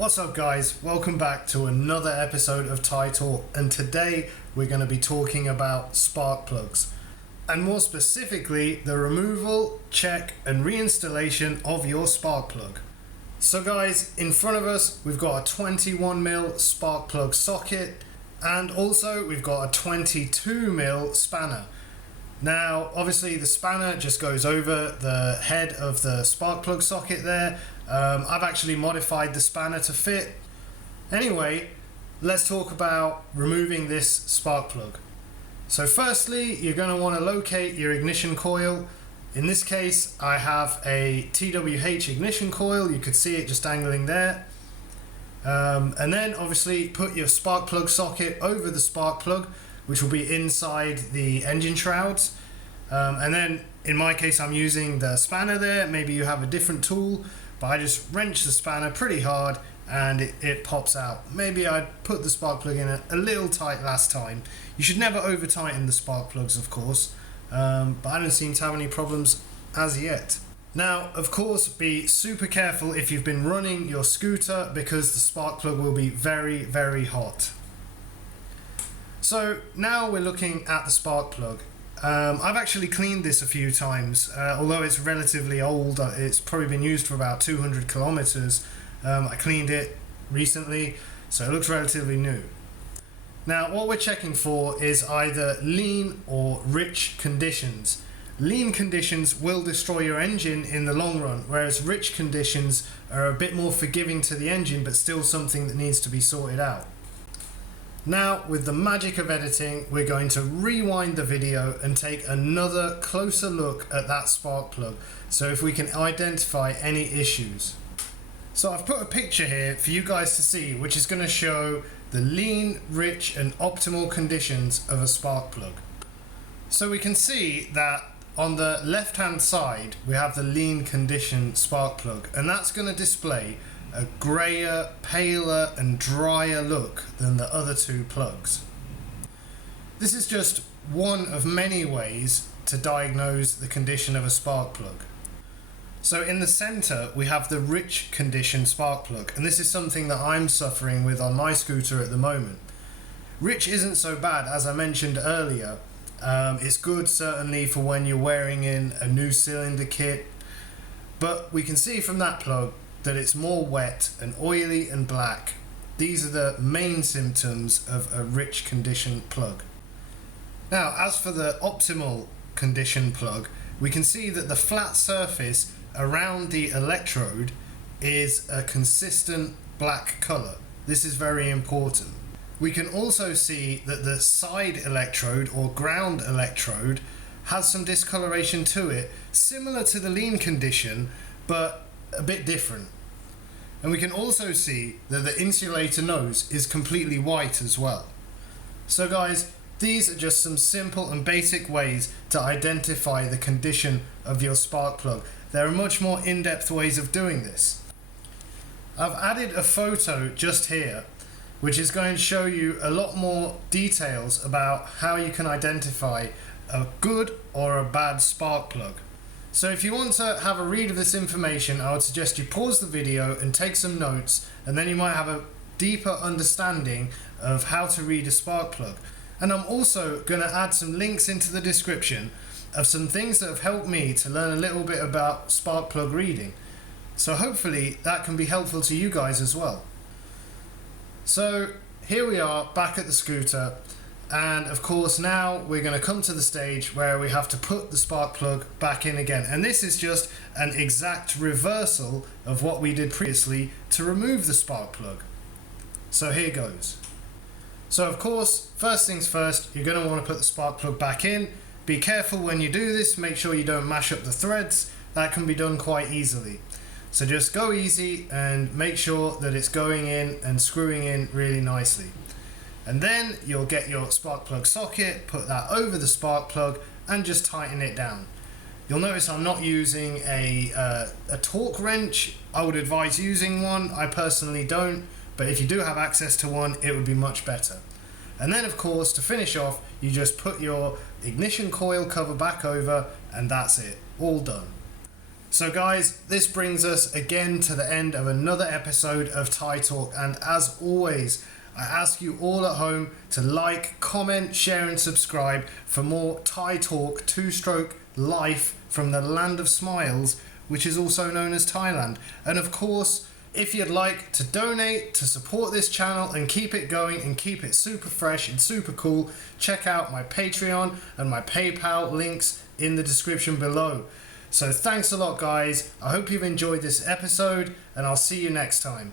What's up guys, welcome back to another episode of Ty Talk, and today we're going to be talking about spark plugs, and more specifically the removal, check and reinstallation of your spark plug. So guys, in front of us we've got a 21mm spark plug socket, and also we've got a 22mm spanner. Now obviously the spanner just goes over the head of the spark plug socket there. I've actually modified the spanner to fit. Anyway, let's talk about removing this spark plug. So firstly, you're going to want to locate your ignition coil. In this case, I have a TWH ignition coil. You could see it just dangling there. And then obviously put your spark plug socket over the spark plug, which will be inside the engine shrouds. And then in my case, I'm using the spanner there. Maybe you have a different tool, but I just wrench the spanner pretty hard and it pops out. Maybe I put the spark plug in a little tight last time. You should never over tighten the spark plugs, of course, but I don't seem to have any problems as yet. Now, of course, be super careful if you've been running your scooter, because the spark plug will be very, very hot. So now we're looking at the spark plug. I've actually cleaned this a few times, although it's relatively old. It's probably been used for about 200 kilometers. I cleaned it recently, so it looks relatively new. Now what we're checking for is either lean or rich conditions. Lean conditions will destroy your engine in the long run, whereas rich conditions are a bit more forgiving to the engine, but still something that needs to be sorted out. Now, with the magic of editing, we're going to rewind the video and take another closer look at that spark plug, so if we can identify any issues. So I've put a picture here for you guys to see, which is going to show the lean, rich and optimal conditions of a spark plug. So we can see that on the left hand side we have the lean condition spark plug, and that's going to display a grayer, paler and drier look than the other two plugs. This is just one of many ways to diagnose the condition of a spark plug. So in the center we have the rich condition spark plug, and this is something that I'm suffering with on my scooter at the moment. Rich isn't so bad, as I mentioned earlier. It's good certainly for when you're wearing in a new cylinder kit, but we can see from that plug that it's more wet and oily and black. These are the main symptoms of a rich condition plug. Now, as for the optimal condition plug, we can see that the flat surface around the electrode is a consistent black color. This is very important. We can also see that the side electrode or ground electrode has some discoloration to it, similar to the lean condition, but a bit different. And we can also see that the insulator nose is completely white as well. So guys, these are just some simple and basic ways to identify the condition of your spark plug. There are much more in-depth ways of doing this. I've added a photo just here, which is going to show you a lot more details about how you can identify a good or a bad spark plug. So if you want to have a read of this information, I would suggest you pause the video and take some notes, and then you might have a deeper understanding of how to read a spark plug. And I'm also going to add some links into the description of some things that have helped me to learn a little bit about spark plug reading. So hopefully that can be helpful to you guys as well. So here we are back at the scooter. And of course now we're going to come to the stage where we have to put the spark plug back in again. And this is just an exact reversal of what we did previously to remove the spark plug. So here goes. So of course, first things first, you're going to want to put the spark plug back in. Be careful when you do this, make sure you don't mash up the threads. That can be done quite easily. So just go easy and make sure that it's going in and screwing in really nicely. And then you'll get your spark plug socket, put that over the spark plug and just tighten it down. You'll notice I'm not using a torque wrench. I would advise using one. I personally don't, but if you do have access to one, it would be much better. And then of course, to finish off, you just put your ignition coil cover back over and that's it, all done. So guys, this brings us again to the end of another episode of Thai Talk, and as always, I ask you all at home to like, comment, share and subscribe for more Thai Talk two-stroke life from the land of smiles, which is also known as Thailand. And of course, if you'd like to donate to support this channel and keep it going and keep it super fresh and super cool, check out my Patreon and my PayPal links in the description below. So thanks a lot guys, I hope you've enjoyed this episode and I'll see you next time.